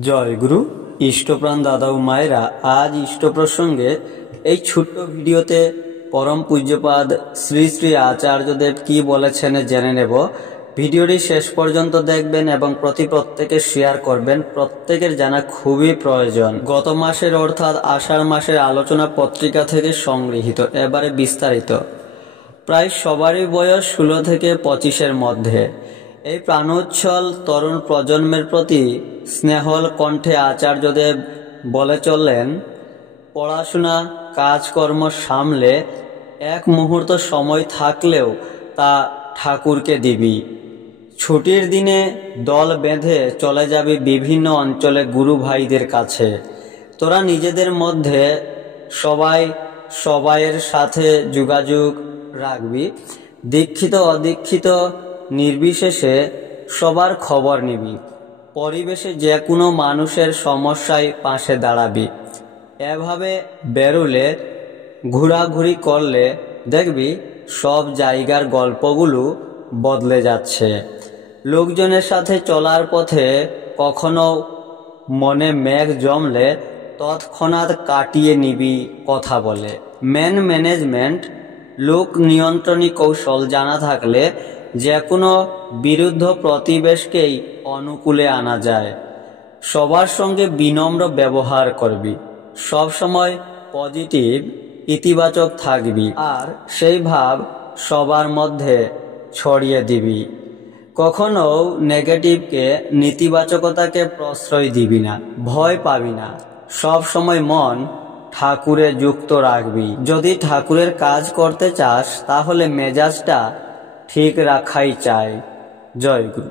জয় গুরু ইষ্টপ্রাণ দাদা ও মায়েরা, আজ ইষ্ট প্রসঙ্গে এই ছোট্ট ভিডিওতে পরম পূজ্যপাদ শ্রী শ্রী আচার্যদেব কি বলেছেন জেনে নেব। ভিডিওটি শেষ পর্যন্ত দেখবেন এবং প্রত্যেকে শেয়ার করবেন। প্রত্যেকের জানা খুবই প্রয়োজন। গত মাসের অর্থাৎ আষাঢ় মাসের আলোচনা পত্রিকা থেকে সংগৃহীত। এবারে বিস্তারিত। প্রায় সবারই বয়স 16 থেকে 25-এর মধ্যে। এই প্রাণোচ্ছল তরুণ প্রজন্মের প্রতি স্নেহল কণ্ঠে আচার্যদেব বলে চললেন, পড়াশোনা কাজকর্ম সামলে এক মুহূর্ত সময় থাকলেও তা ঠাকুরকে দিবি। ছুটির দিনে দল বেঁধে চলে যাবি বিভিন্ন অঞ্চলে গুরু ভাইদের কাছে। তোরা নিজেদের মধ্যে সবাইয়ের সাথে যোগাযোগ রাখবি। দীক্ষিত অদীক্ষিত নির্বিশেষে সবার খবর নিবি। পরিবেশে যে কোনো মানুষের সমস্যায় পাশে দাঁড়াবি। এভাবে বেরোলে, ঘোরাঘুরি করলে দেখবি সব জায়গার গল্পগুলো বদলে যাচ্ছে। লোকজনের সাথে চলার পথে কখনো মনে মেঘ জমলে তৎক্ষণাৎ কাটিয়ে নিবি কথা বলে। ম্যানেজমেন্ট, লোক নিয়ন্ত্রণী কৌশল জানা থাকলে যে কোনো বিরুদ্ধ প্রতিবেশকেই অনুকূলে আনা যায়। সবার সঙ্গে বিনম্র ব্যবহার করবি। সব সময় পজিটিভ, ইতিবাচক থাকবি আর সেই ভাব সবার মধ্যে ছড়িয়ে দিবি। কখনো নেগেটিভকে, নেতিবাচকতাকে প্রশ্রয় দিবি না, ভয় পাবি না। সব সময় মন ঠাকুরে যুক্ত রাখবি। যদি ঠাকুরের কাজ করতে চাস তাহলে মেজাজটা ঠিক রাখাই চাই। জয় গুরু।